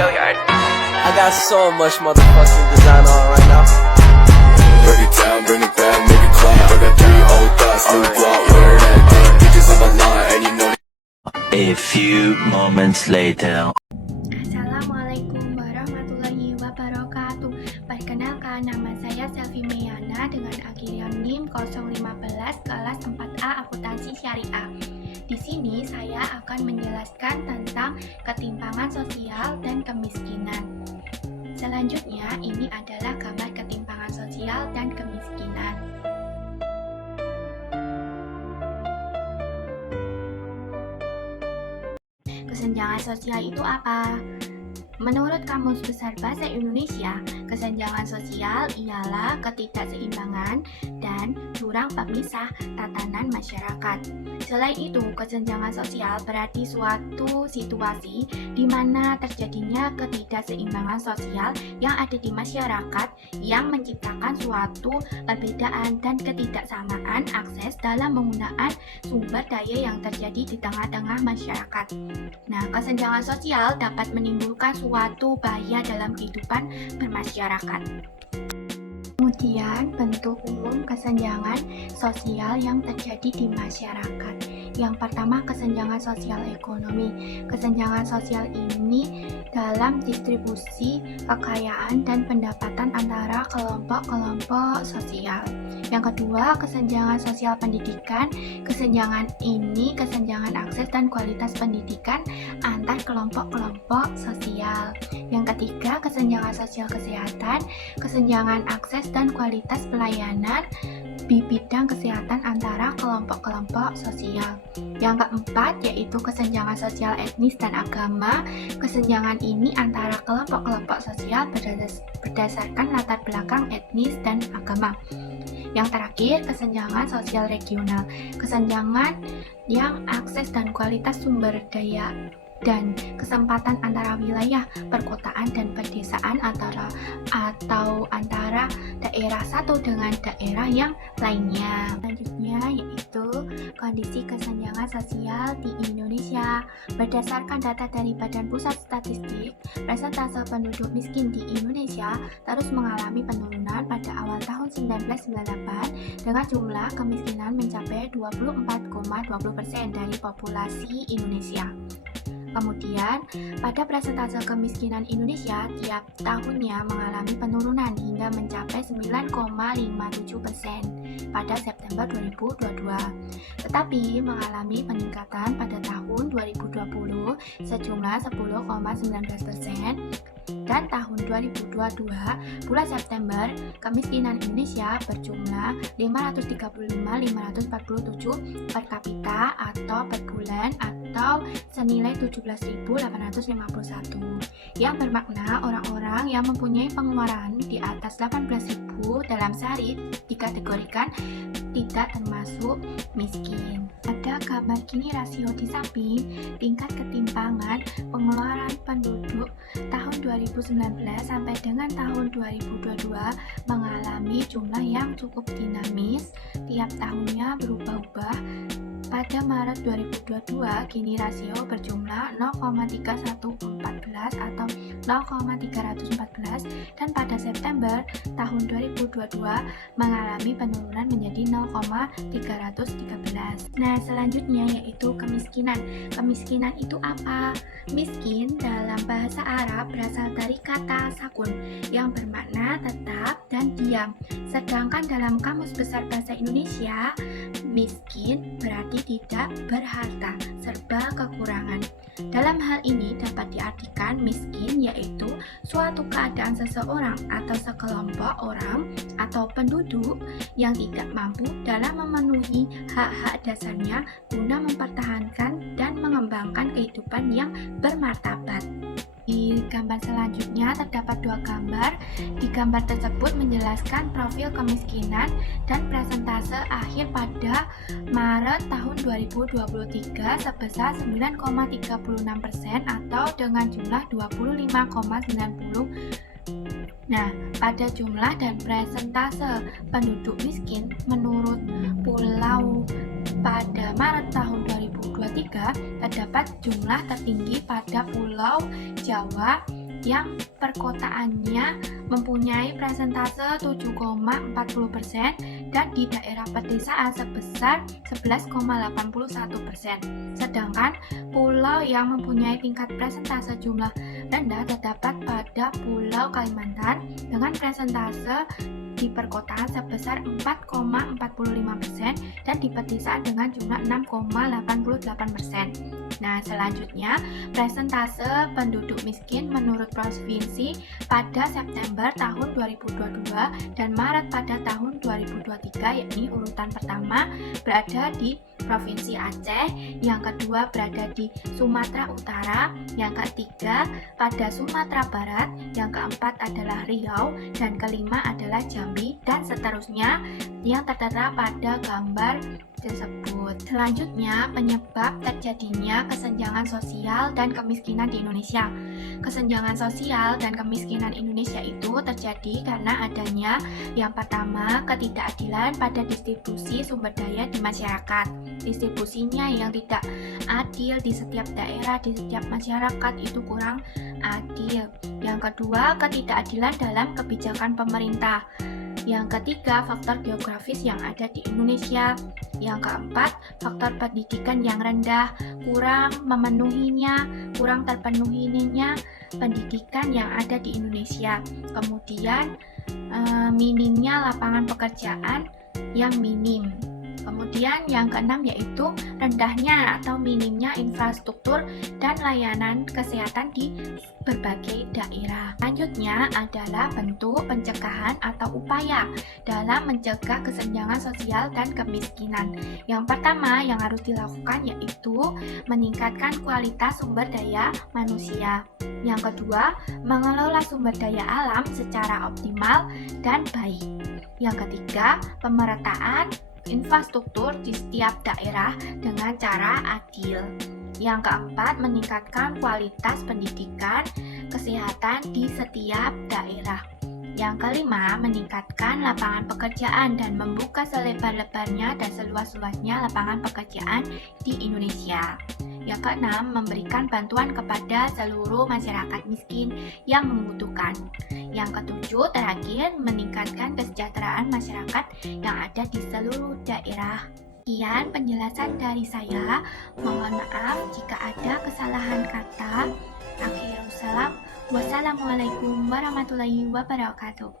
I got so much motherfucking design on right now. Break it down, bring it back, make it clap. I got 3 old thoughts, new block, where that day. Bitches on my line, and you know. A few moments later. Assalamualaikum warahmatullahi wabarakatuh. Perkenalkan, nama saya Selvi Meyana dengan akhirian NIM 015 kelas 4A Akuntansi Syariah. Di sini saya akan menjelaskan tentang ketimpangan sosial dan kemiskinan. Selanjutnya, ini adalah gambar ketimpangan sosial dan kemiskinan. Kesenjangan sosial itu apa? Menurut Kamus Besar Bahasa Indonesia, kesenjangan sosial ialah ketidakseimbangan dan jurang pemisah tatanan masyarakat. Selain itu, kesenjangan sosial berarti suatu situasi di mana terjadinya ketidakseimbangan sosial yang ada di masyarakat yang menciptakan suatu perbedaan dan ketidaksamaan akses dalam penggunaan sumber daya yang terjadi di tengah-tengah masyarakat. Nah, kesenjangan sosial dapat menimbulkan suatu bahaya dalam kehidupan bermasyarakat. Kemudian, bentuk umum kesenjangan sosial yang terjadi di masyarakat. Yang pertama, kesenjangan sosial ekonomi. Kesenjangan sosial ini dalam distribusi kekayaan dan pendapatan antara kelompok-kelompok sosial. Yang kedua, kesenjangan sosial pendidikan. Kesenjangan ini kesenjangan akses dan kualitas pendidikan antar kelompok-kelompok sosial. Yang ketiga, kesenjangan sosial kesehatan. Kesenjangan akses dan kualitas pelayanan di bidang kesehatan antara kelompok-kelompok sosial. Yang keempat, yaitu kesenjangan sosial etnis dan agama. Kesenjangan ini antara kelompok-kelompok sosial berdasarkan latar belakang etnis dan agama. Yang terakhir, kesenjangan sosial regional. Kesenjangan yang akses dan kualitas sumber daya dan kesempatan antara wilayah perkotaan dan pedesaan atau antara daerah satu dengan daerah yang lainnya. Selanjutnya yaitu kondisi kesenjangan sosial di Indonesia. Berdasarkan data dari Badan Pusat Statistik, persentase penduduk miskin di Indonesia terus mengalami penurunan pada awal tahun 1998 dengan jumlah kemiskinan mencapai 24,20% dari populasi Indonesia. Kemudian, pada persentase kemiskinan Indonesia tiap tahunnya mengalami penurunan hingga mencapai 9,57% pada September 2022. Tetapi mengalami peningkatan pada tahun 2020 sejumlah 10,19%. Dan tahun 2022, bulan September, kemiskinan Indonesia berjumlah 535.547 per kapita atau per bulan atau senilai 17.851, yang bermakna orang-orang yang mempunyai pengeluaran di atas 18.000 dalam sehari dikategorikan tidak termasuk miskin. Ada gambar gini rasio di samping tingkat ketimpangan pengeluaran penduduk tahun 2019 sampai dengan tahun 2022 mengalami jumlah yang cukup dinamis, tiap tahunnya berubah-ubah. Pada Maret 2022, Gini rasio berjumlah 0,3114 atau 0,314 dan pada September tahun 2022 mengalami penurunan menjadi 0,313. Nah, selanjutnya yaitu kemiskinan. Kemiskinan itu apa? Miskin dalam bahasa Arab berasal dari kata sakun yang bermakna tetap dan diam. Sedangkan dalam Kamus Besar Bahasa Indonesia, miskin berarti tidak berharta, serba kekurangan. Dalam hal ini dapat diartikan miskin yaitu suatu keadaan seseorang atau sekelompok orang atau penduduk yang tidak mampu dalam memenuhi hak-hak dasarnya guna mempertahankan dan mengembangkan kehidupan yang bermartabat. Di gambar selanjutnya terdapat dua gambar. Di gambar tersebut menjelaskan profil kemiskinan dan persentase akhir pada Maret tahun 2023 sebesar 9,36% atau dengan jumlah 25,90. Nah, pada jumlah dan persentase penduduk miskin menurut Pulau pada Maret tahun 2023 terdapat jumlah tertinggi pada Pulau Jawa yang perkotaannya mempunyai persentase 7,40% dan di daerah pedesaan sebesar 11,81%. Sedangkan pulau yang mempunyai tingkat persentase jumlah rendah terdapat pada Pulau Kalimantan dengan persentase di perkotaan sebesar 4,45% dan di pedesaan dengan jumlah 6,88%. Nah, selanjutnya persentase penduduk miskin menurut provinsi pada September tahun 2022 dan Maret pada tahun 2023, yakni urutan pertama berada di Provinsi Aceh, yang kedua berada di Sumatera Utara, yang ketiga pada Sumatera Barat, yang keempat adalah Riau, dan kelima adalah Jambi, dan seterusnya yang tertera pada gambar tersebut. Selanjutnya, penyebab terjadinya kesenjangan sosial dan kemiskinan di Indonesia. Kesenjangan sosial dan kemiskinan Indonesia itu terjadi karena adanya yang pertama, ketidakadilan pada distribusi sumber daya di masyarakat. Distribusinya yang tidak adil di setiap daerah, di setiap masyarakat itu kurang adil. Yang kedua, ketidakadilan dalam kebijakan pemerintah. Yang ketiga, faktor geografis yang ada di Indonesia. Yang keempat, faktor pendidikan yang rendah, kurang terpenuhinya pendidikan yang ada di Indonesia. Kemudian minimnya lapangan pekerjaan yang minim. Kemudian yang keenam yaitu rendahnya atau minimnya infrastruktur dan layanan kesehatan di berbagai daerah. Selanjutnya adalah bentuk pencegahan atau upaya dalam mencegah kesenjangan sosial dan kemiskinan. Yang pertama yang harus dilakukan yaitu meningkatkan kualitas sumber daya manusia. Yang kedua, mengelola sumber daya alam secara optimal dan baik. Yang ketiga, pemerataan infrastruktur di setiap daerah dengan cara adil. Yang keempat, meningkatkan kualitas pendidikan, kesehatan di setiap daerah. Yang kelima, meningkatkan lapangan pekerjaan dan membuka selebar-lebarnya dan seluas-luasnya lapangan pekerjaan di Indonesia. Yang keenam, memberikan bantuan kepada seluruh masyarakat miskin yang membutuhkan. Yang ketujuh, terakhir, meningkatkan kesejahteraan masyarakat yang ada di seluruh daerah. Sekian penjelasan dari saya. Mohon maaf jika ada kesalahan kata. Akhirul salam. Wassalamualaikum warahmatullahi wabarakatuh.